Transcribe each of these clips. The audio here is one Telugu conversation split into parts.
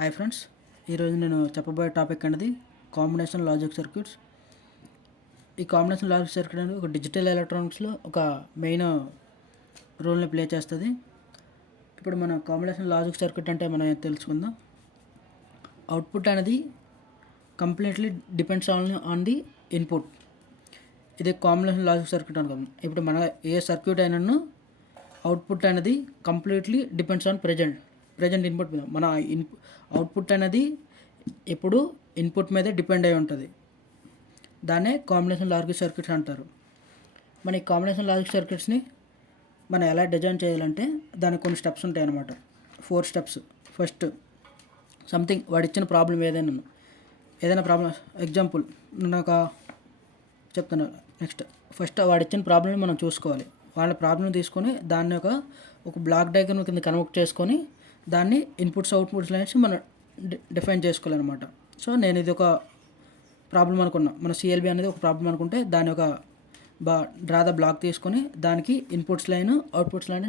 హాయ్ ఫ్రెండ్స్, ఈరోజు నేను చెప్పబోయే టాపిక్ అనేది కాంబినేషన్ లాజిక్ సర్క్యూట్స్. ఈ కాంబినేషన్ లాజిక్ సర్క్యూట్ అనేది ఒక డిజిటల్ ఎలక్ట్రానిక్స్లో ఒక మెయిన్ రోల్ని ప్లే చేస్తుంది. ఇప్పుడు మన కాంబినేషన్ లాజిక్ సర్క్యూట్ అంటే మనం తెలుసుకుందాం. అవుట్పుట్ అనేది completely depends on the input. ఇది కాంబినేషన్ లాజిక్ సర్క్యూట్ అనుకుందాం. ఇప్పుడు మన ఏ సర్క్యూట్ అయినా అవుట్పుట్ అనేది completely depends on present input మీద. మన అవుట్పుట్ అనేది ఎప్పుడు ఇన్పుట్ మీదే డిపెండ్ అయి ఉంటుంది. దాన్నే కాంబినేషన్ లాజిక్ సర్క్యూట్స్ అంటారు. మన ఈ కాంబినేషన్ లాజిక్ సర్క్యూట్స్ని మనం ఎలా డిజైన్ చేయాలంటే దానికి కొన్ని స్టెప్స్ ఉంటాయి అన్నమాట. 4 స్టెప్స్. ఫస్ట్ సంథింగ్ వాడిచ్చిన ప్రాబ్లం ఏదైనా ప్రాబ్లం, ఎగ్జాంపుల్ నాకు చెప్తాను. నెక్స్ట్ ఫస్ట్ వాడిచ్చిన ప్రాబ్లమ్ని మనం చూసుకోవాలి. వాళ్ళ ప్రాబ్లం తీసుకొని దాన్ని ఒక బ్లాక్ డయాగ్రామ్ కింద కన్వర్ట్ చేసుకొని దాన్ని ఇన్పుట్స్ అవుట్పుట్స్ లైన్స్ మనం డిఫైన్ చేసుకోవాలన్నమాట. సో నేను ఇది ఒక ప్రాబ్లం అనుకున్నా. మన సిఎల్బి అనేది ఒక ప్రాబ్లం అనుకుంటే దాని ఒక డ్రా ద బ్లాక్ తీసుకొని దానికి ఇన్పుట్స్ లైన్ అవుట్పుట్స్ లైన్,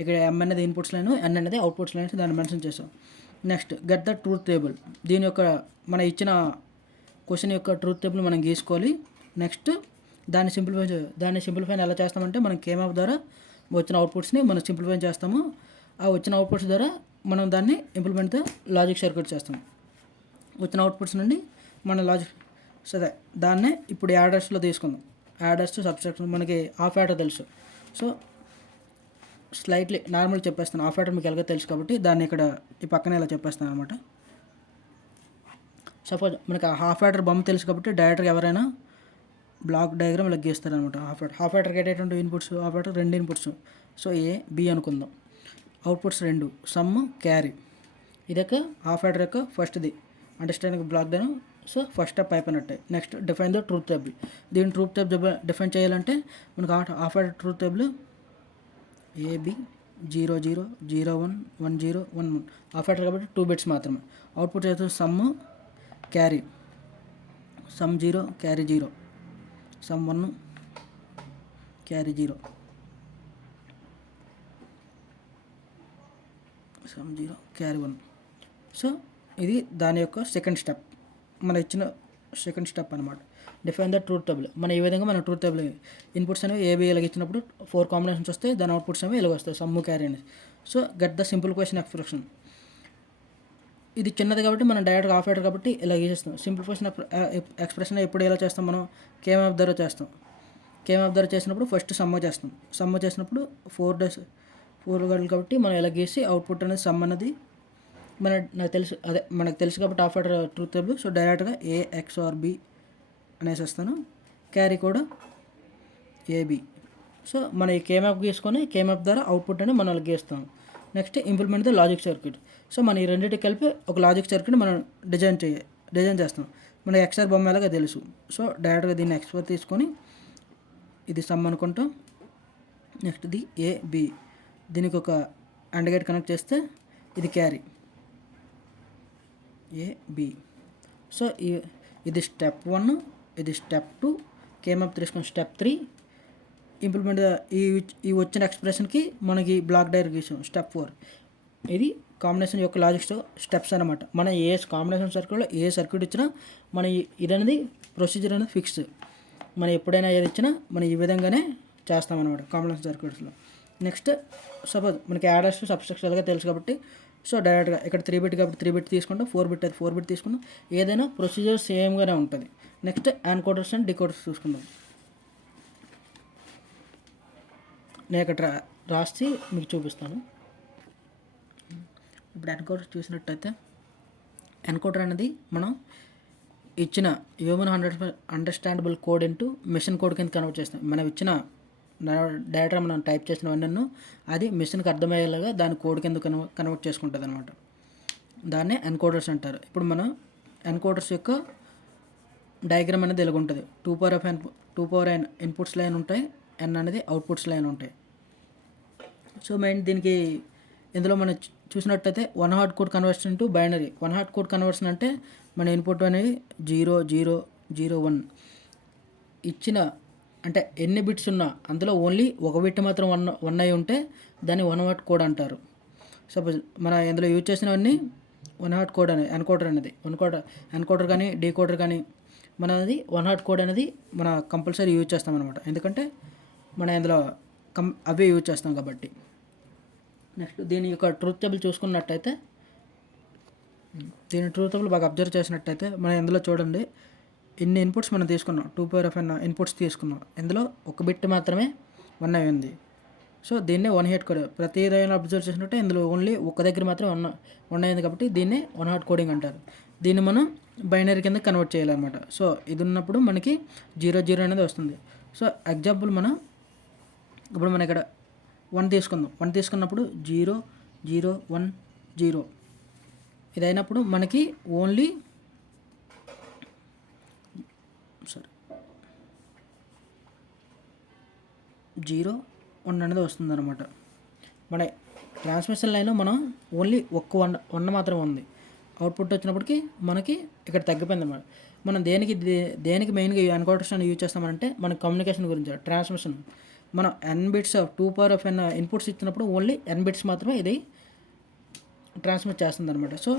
ఇక్కడ ఎం అనేది ఇన్పుట్స్ లైన్, ఎన్ అనేది అవుట్పుట్స్ లైన్స్ దాన్ని మెన్షన్ చేసాం. Next get the truth table. దీని యొక్క మన ఇచ్చిన క్వశ్చన్ యొక్క ట్రూత్ టేబుల్ మనం గీసుకోవాలి. నెక్స్ట్ దాన్ని సింప్లిఫై ఎలా చేస్తామంటే మనం కేమాప్ ద్వారా వచ్చిన అవుట్పుట్స్ని మనం సింప్లిఫై చేస్తాము. ఆ వచ్చిన అవుట్పుట్స్ ద్వారా మనం దాన్ని ఇంప్లిమెంట్ లాజిక్ సర్క్యూట్ చేస్తాం. వచ్చిన అవుట్పుట్స్ నుండి మన లాజిక్ సరే దాన్నే ఇప్పుడు యాడర్స్లో తీసుకుందాం. యాడర్స్ సబ్స్ట్రాక్షన్ మనకి హాఫ్ యాడర్ తెలుసు. సో స్లైట్లీ నార్మల్ చెప్పేస్తాను. హాఫ్ యాడర్ మీకు ఎలాగో తెలుసు కాబట్టి దాన్ని ఇక్కడ ఈ పక్కన ఇలా చెప్పేస్తాను అనమాట. సపోజ్ మనకి హాఫ్ యాడర్ బొమ్మ తెలుసు కాబట్టి డైరెక్ట్గా ఎవరైనా బ్లాక్ డయాగ్రామ్ ఇలా గీస్తారు అనమాట. హాఫ్ యాడర్కి అయ్యేటువంటి inputs, half adder 2 inputs. So A B అనుకుందాం. Outputs 2, sum, carry. ఇదొక హాఫ్ యాడర్ యొక్క ఫస్ట్ది understanding block diagram. So first step అయిపోయినట్టే. Next define the truth table. దీని ట్రూత్ టేబుల్ డిఫైన్ చేయాలంటే మనకు half adder truth table A B 0 0 0 1 1 0 1 1 half adder కాబట్టి 2 బిట్స్ మాత్రమే. అవుట్పుట్ అయితే sum, carry. Sum 0, carry 0. Sum 1, carry 0. Some 0, carry 1. So ఇది దాని యొక్క సెకండ్ స్టెప్, మన ఇచ్చిన సెకండ్ స్టెప్ అనమాట. Define the truth table. మన ఈ విధంగా మన ట్రూత్ టేబుల్ ఇన్పుట్స్ అనేవి ఏబి ఇలాగ ఇచ్చినప్పుడు 4 కాంబినేషన్స్ వస్తాయి. దాని అవుట్పుట్స్ అనేవి ఇలాగ వస్తాయి, సమ్, క్యారీ అనేది. So get the simple question expression. ఇది చిన్నది కాబట్టి మనం డైరెక్ట్గా హాఫ్ యాడర్ కాబట్టి ఇలా గీసేస్తాం. సింపుల్ క్వశ్చన్ ఎక్స్ప్రెషన్ ఎప్పుడు ఎలా చేస్తాం, మనం కేమాప్ ద్వారా చేస్తాం. కేమాప్ ద్వారా చేసినప్పుడు ఫస్ట్ సమ్ చేస్తాం. సమ్ చేసినప్పుడు 4 గంటలు కాబట్టి మనం ఇలా గీసి అవుట్పుట్ అనేది సమ్ అనేది మనకు తెలుసు కాబట్టి half adder truth table. So డైరెక్ట్గా ఏ ఎక్స్ ఆర్ బి అనేసి వస్తాను. క్యారీ కూడా ఏబి. సో మన ఈ కేమాప్ గీసుకొని కేమాప్ ద్వారా అవుట్పుట్ అనేది మనం గీస్తాం. Next implement the logic circuit. So మన ఈ రెండింటికి కలిపి ఒక లాజిక్ సర్క్యూట్ మనం డిజైన్ చేస్తాం. మన ఎక్స్ఆర్ బొమ్మ ఎలాగో తెలుసు. సో డైరెక్ట్గా దీన్ని ఎక్స్పర్ తీసుకొని ఇది సమ్ అనుకుంటాం. నెక్స్ట్ ఇది ఏబి. దీనికి ఒక అండ్ గేట్ కనెక్ట్ చేస్తే ఇది క్యారీ ఏబి. సో ఇది స్టెప్ 1, ఇది స్టెప్ 2. కేమాప్ తీసుకొని స్టెప్ 3. ఇంప్లిమెంట్ ఈ వచ్చిన ఎక్స్ప్రెషన్కి మనకి బ్లాక్ డయాగ్రామ్ గీసాం స్టెప్ 4. ఇది కాంబినేషన్ యొక్క లాజిక్ స్టెప్స్ అనమాట. మన ఏ కాంబినేషన్ సర్క్యూట్లో ఏ సర్క్యూట్ ఇచ్చినా మన ఇదనేది ప్రొసీజర్ అనేది ఫిక్స్. మనం ఎప్పుడైనా ఏది ఇచ్చినా మనం ఈ విధంగానే చేస్తామన్నమాట కాంబినేషన్ సర్క్యూట్స్లో. నెక్స్ట్ సపోజ్ మనకి యాడర్స్ సబ్స్ట్రాక్షన్గా తెలుసు కాబట్టి సో డైరెక్ట్గా ఇక్కడ 3 బిట్ కాబట్టి 3 బిట్ తీసుకుంటాం, 4 బిట్ అది 4 బిట్ తీసుకుంటాం. ఏదైనా ప్రొసీజర్ సేమ్గానే ఉంటుంది. నెక్స్ట్ ఎన్కోడర్స్ అండ్ డికోడర్స్ చూసుకుందాం. నేను ఇక్కడ రాసి మీకు చూపిస్తాను. ఇప్పుడు ఎన్కోడర్ చూసినట్టయితే ఎన్కోడర్ అనేది మనం ఇచ్చిన human understandable code into machine code కింద కన్వర్ట్ చేస్తాం. మనం ఇచ్చిన డేటా మనం టైప్ చేసినవన్నీ అది మెషిన్కి అర్థమయ్యేలాగా దాని కోడ్ కింద కన్వర్ట్ చేసుకుంటుంది అనమాట. దాన్నే ఎన్కోడర్స్ అంటారు. ఇప్పుడు మనం ఎన్కోడర్స్ యొక్క డయాగ్రామ్ అనేది ఇలాగ ఉంటుంది. 2 పవర్ n ఇన్పుట్స్ లైన్ ఉంటాయి, n అనేది అవుట్పుట్స్ లైన్ ఉంటాయి. సో మెయిన్ దీనికి ఇందులో మనం చూసినట్టయితే 1 hard code conversion to binary. 1 hard code conversion అంటే మన ఇన్పుట్ అనేది 0 0 0 1 ఇచ్చిన అంటే ఎన్ని బిట్స్ ఉన్నా అందులో ఓన్లీ ఒక బిట్ మాత్రం 1 అయి ఉంటే దాన్ని 1 హార్డ్ కోడ్ అంటారు. సపోజ్ మన ఇందులో యూజ్ చేసినవన్నీ వన్ హాట్ కోడ్ అనేది ఎన్కోడర్ అనేది ఎన్కోడర్ కానీ డీకోడర్ కానీ మనది వన్ హాట్ కోడ్ అనేది మన కంపల్సరీ యూజ్ చేస్తాం అనమాట. ఎందుకంటే మనం ఇందులో అవే యూజ్ చేస్తాం కాబట్టి. నెక్స్ట్ దీని యొక్క ట్రూత్ టేబుల్ చూసుకున్నట్టయితే, దీని ట్రూత్ టేబుల్ బాగా అబ్జర్వ్ చేసినట్టయితే మనం ఇందులో చూడండి, ఇన్ని ఇన్పుట్స్ మనం తీసుకున్నాం, 2n ఇన్పుట్స్ తీసుకున్నాం. ఇందులో ఒక బిట్ మాత్రమే 1 అయింది. సో దీన్నే వన్ హాట్ కోడ్. ప్రతి ఏదైనా అబ్జర్వ్ చేసినట్టే ఇందులో ఓన్లీ ఒక దగ్గర మాత్రమే 1 అయింది కాబట్టి దీన్నే వన్ హాట్ కోడింగ్ అంటారు. దీన్ని మనం బైనరీ కింద కన్వర్ట్ చేయాలన్నమాట. సో ఇది ఉన్నప్పుడు మనకి 0 అనేది వస్తుంది. సో ఎగ్జాంపుల్ ఇప్పుడు మనం ఇక్కడ 1 తీసుకుందాం. 1 తీసుకున్నప్పుడు 0 0 1 0 ఇది అయినప్పుడు మనకి ఓన్లీ 0 1 అనేది వస్తుంది అనమాట. మన ట్రాన్స్మిషన్ లైన్లో మనం ఓన్లీ ఒక్క 1 మాత్రమే ఉంది. అవుట్పుట్ వచ్చినప్పటికీ మనకి ఇక్కడ తగ్గిపోయింది అన్నమాట. మనం దేనికి మెయిన్గా ఈ ఎన్కోడర్స్ అని యూజ్ చేస్తామంటే మన కమ్యూనికేషన్ గురించి, ట్రాన్స్మిషన్. మనం n బిట్స్ 2n ఇన్పుట్స్ ఇచ్చినప్పుడు ఓన్లీ n బిట్స్ మాత్రమే ఇది ట్రాన్స్మిట్ చేస్తుంది అనమాట. సో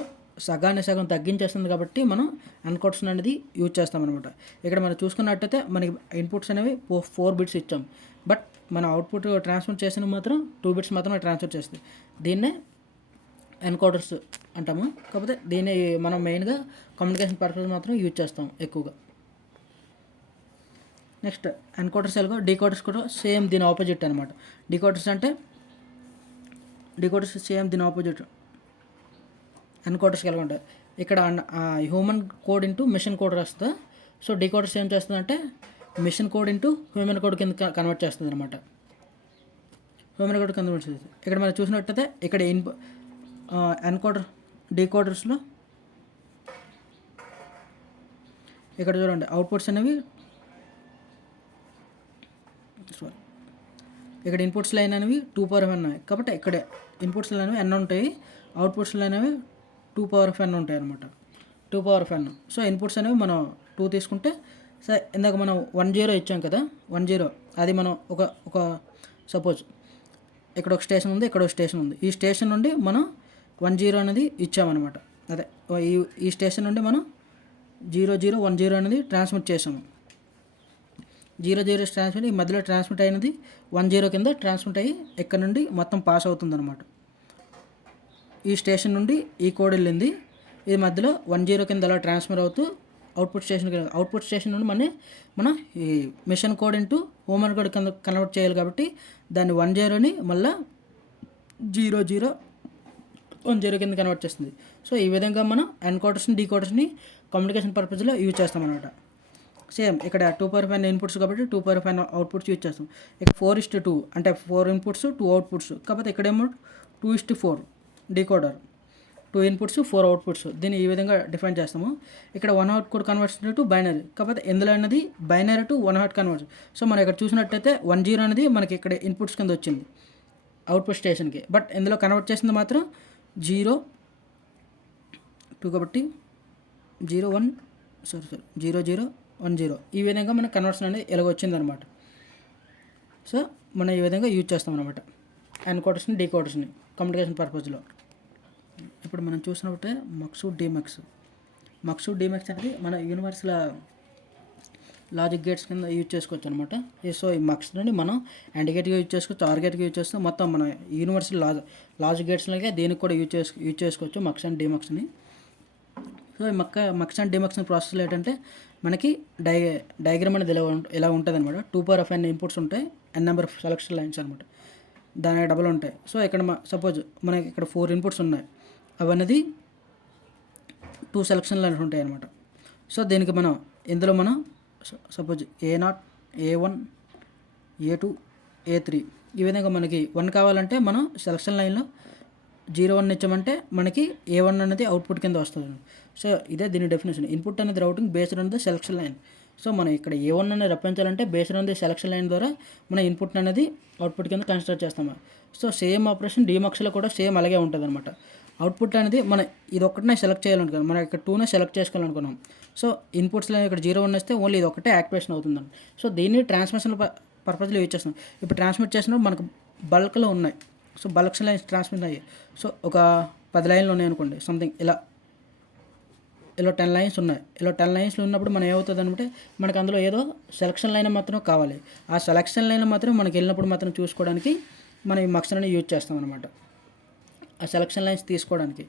సగం తగ్గించేస్తుంది కాబట్టి మనం ఎన్కోడర్స్ అనేది యూజ్ చేస్తామన్నమాట. ఇక్కడ మనం చూసుకున్నట్టయితే మనకి ఇన్పుట్స్ అనేవి 4 బిట్స్ ఇచ్చాం. బట్ మన అవుట్పుట్ ట్రాన్స్మిట్ చేసిన మాత్రం 2 బిట్స్ మాత్రమే ట్రాన్స్ఫర్ చేస్తుంది. దీన్నే ఎన్కోడర్స్ అంటాము. కాకపోతే దీన్ని మనం మెయిన్గా కమ్యూనికేషన్ పర్పస్ మాత్రం యూజ్ చేస్తాం ఎక్కువగా. నెక్స్ట్ ఎన్కోడర్స్ ఎలాగో డీకోడర్స్ కూడా సేమ్ దీని ఆపోజిట్ అనమాట. డీకోడర్స్ సేమ్ దీని ఆపోజిట్ ఎన్కోడర్స్కి ఎలా ఉంటాయి. ఇక్కడ human code into machine code రాస్తుంది. సో డీకోడర్స్ ఏం చేస్తుంది అంటే machine code into human code కింద కన్వర్ట్ చేస్తుంది అనమాట. హ్యూమన్ కోడ్ కన్వర్ట్ చేస్తుంది. ఇక్కడ మనం చూసినట్టయితే ఇక్కడ ఎన్కోడర్ డీకోడర్స్లో ఇక్కడ చూడండి అవుట్పుట్స్ అనేవి ఇక్కడ ఇన్పుట్స్ లైన్ అనేవి 2n ఉన్నాయి. కాబట్టి ఇక్కడ ఇన్పుట్స్ లైన్ అనేవి n ఉంటాయి, అవుట్పుట్స్ లైన్ అనేవి 2n ఉంటాయి అనమాట. 2n. సో ఇన్పుట్స్ అనేవి మనం 2 తీసుకుంటే, సరే ఇందాక మనం 10 ఇచ్చాం కదా, 10 అది మనం ఒక సపోజ్ ఇక్కడ ఒక స్టేషన్ ఉంది, ఇక్కడ ఒక స్టేషన్ ఉంది. ఈ స్టేషన్ నుండి మనం 10 అనేది ఇచ్చామన్నమాట. అదే ఈ స్టేషన్ నుండి మనం 0010 అనేది ట్రాన్స్మిట్ చేసాము. 00 ట్రాన్స్మిట్, ఈ మధ్యలో ట్రాన్స్మిట్ అయినది 10 కింద ట్రాన్స్మిట్ అయ్యి ఇక్కడ నుండి మొత్తం పాస్ అవుతుందన్నమాట. ఈ స్టేషన్ నుండి ఈ కోడ్ వెళ్ళింది, ఇది మధ్యలో 10 కింద అలా ట్రాన్స్ఫర్ అవుతూ అవుట్పుట్ స్టేషన్ నుండి మన ఈ machine code into human code కింద కన్వర్ట్ చేయాలి. కాబట్టి దాన్ని 10ని మళ్ళీ 0010 కింద కన్వర్ట్ చేస్తుంది. సో ఈ విధంగా మనం ఎన్కోడర్స్ని డీకోడర్స్ని కమ్యూనికేషన్ పర్పస్లో యూజ్ చేస్తామన్నమాట. సేమ్ ఇక్కడ 2n ఇన్పుట్స్ కాబట్టి 2n అవుట్పుట్స్ యూజ్ చేస్తాం. ఇక్కడ 4:2 అంటే 4 ఇన్పుట్స్ 2 అవుట్పుట్స్. కాకపోతే ఇక్కడేమో 2:4 డీకోడర్, 2 ఇన్పుట్స్ 4 అవుట్పుట్స్. దీన్ని ఈ విధంగా డిఫైన్ చేస్తాము. ఇక్కడ 1 hot code conversion to binary. కాకపోతే ఇందులో అనేది binary to 1 hot conversion. So మనం ఇక్కడ చూసినట్టయితే 10 అనేది మనకి ఇక్కడ ఇన్పుట్స్ కింద వచ్చింది అవుట్పుట్ స్టేషన్కి. బట్ ఇందులో కన్వర్ట్ చేసింది మాత్రం 0 2 కాబట్టి 0010 ఈ విధంగా మన కన్వర్షన్ అనేది ఎలాగ వచ్చిందనమాట. సో మనం ఈ విధంగా యూజ్ చేస్తాం అనమాట ఎన్కోడర్స్ని డీకోడర్స్ని కమ్యూనికేషన్ పర్పస్లో. ఇప్పుడు మనం చూసినట్టే మక్స్ డీమెక్స్ అనేది మన యూనివర్సల్ లాజిక్ గేట్స్ కింద యూజ్ చేసుకోవచ్చు అనమాట. సో ఈ మక్స్ నుండి మనం అండ్ గేట్గా యూజ్ చేసుకోవచ్చు, ఆర్ గేట్గా యూజ్ చేస్తాం. మొత్తం మన యూనివర్సల్ లాజిక్ గేట్స్లోకి దీనికి కూడా యూజ్ చేసుకోవచ్చు మక్స్ అండ్ డీమక్స్ని. సో ఈ మక్స్ అండ్ డీమక్స్ ప్రాసెస్లో ఏంటంటే మనకి డయాగ్రామ్ అనేది ఇలా ఉంటుంది అనమాట. 2n ఇన్పుట్స్ ఉంటాయి, n number of selection lines అనమాట. దానికి డబల్ ఉంటాయి. సో ఇక్కడ సపోజ్ మనకి ఇక్కడ 4 ఇన్పుట్స్ ఉన్నాయి, అవన్నది 2 సెలక్షన్ లైన్స్ ఉంటాయి అనమాట. సో దీనికి ఇందులో మనం suppose A0 A1 A2 A3 ఈ విధంగా మనకి 1 కావాలంటే మనం సెలక్షన్ లైన్లో 01 ఇచ్చామంటే మనకి A1 అనేది అవుట్పుట్ కింద వస్తుంది. సో ఇదే దీని డెఫినేషన్. ఇన్పుట్ అనేది routing based on the selection line. So మనం ఇక్కడ A1 అనేది రప్పించాలంటే based on the selection line ద్వారా మన ఇన్పుట్ అనేది అవుట్పుట్ కింద కన్సిడర్ చేస్తాము. సో సేమ్ ఆపరేషన్ డీమక్స్లో కూడా సేమ్ అలాగే ఉంటుంది అనమాట. అవుట్పుట్ అనేది ఇది ఒక్కటినే సెలెక్ట్ చేయాలనుకున్నాం, మనం ఇక్కడ 2నే సెలెక్ట్ చేసుకోవాలనుకున్నాం. సో ఇన్పుట్స్లో ఇక్కడ 01 వస్తే ఓన్లీ ఇది ఒకటే యాక్టివేషన్ అవుతుందండి. సో దీన్ని ట్రాన్స్మిషన్ పర్పస్లో యూజ్ చేస్తాం. ఇప్పుడు ట్రాన్స్మిట్ చేసినప్పుడు మనకు బల్క్లో ఉన్నాయి. సో బల్క్స్ లైన్స్ ట్రాన్స్మిట్ అయ్యాయి. సో ఒక 10 లైన్లు ఉన్నాయనుకోండి, సంథింగ్ ఇలా 10 లైన్స్ ఉన్నాయి. 10 లైన్స్లు ఉన్నప్పుడు మనం ఏమవుతుంది అంటే మనకు అందులో ఏదో సెలక్షన్ లైన్ మాత్రం కావాలి. ఆ సెలక్షన్ లైన్ మాత్రం మనకి వెళ్ళినప్పుడు మాత్రం చూసుకోవడానికి మనం ఈ మక్స్ అనేది యూజ్ చేస్తాం అనమాట. ఆ సెలక్షన్ లైన్స్ తీసుకోవడానికి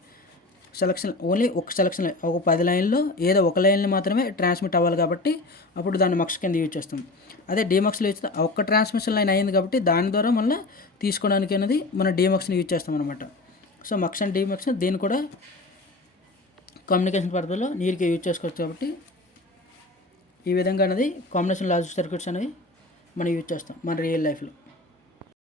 ఓన్లీ ఒక సెలక్షన్ లైన్, ఒక 10 లైన్లో ఏదో ఒక లైన్ని మాత్రమే ట్రాన్స్మిట్ అవ్వాలి కాబట్టి అప్పుడు దాన్ని మక్స్ కింద యూజ్ చేస్తాం. అదే డీమక్స్లో ఇస్తే ఒక్క ట్రాన్స్మిషన్ లైన్ అయింది కాబట్టి దాని ద్వారా మళ్ళీ తీసుకోవడానికి అనేది మనం డీమక్స్ని యూజ్ చేస్తాం అనమాట. సో మక్స్ అండ్ డీమక్స్ దీన్ని కూడా కమ్యూనికేషన్ పద్ధతిలో నీట్గా యూజ్ చేసుకోవచ్చు. కాబట్టి ఈ విధంగా అనేది కాంబినేషన్ లాజిక్ సర్క్యూట్స్ అనేవి మనం యూజ్ చేస్తాం మన రియల్ లైఫ్లో.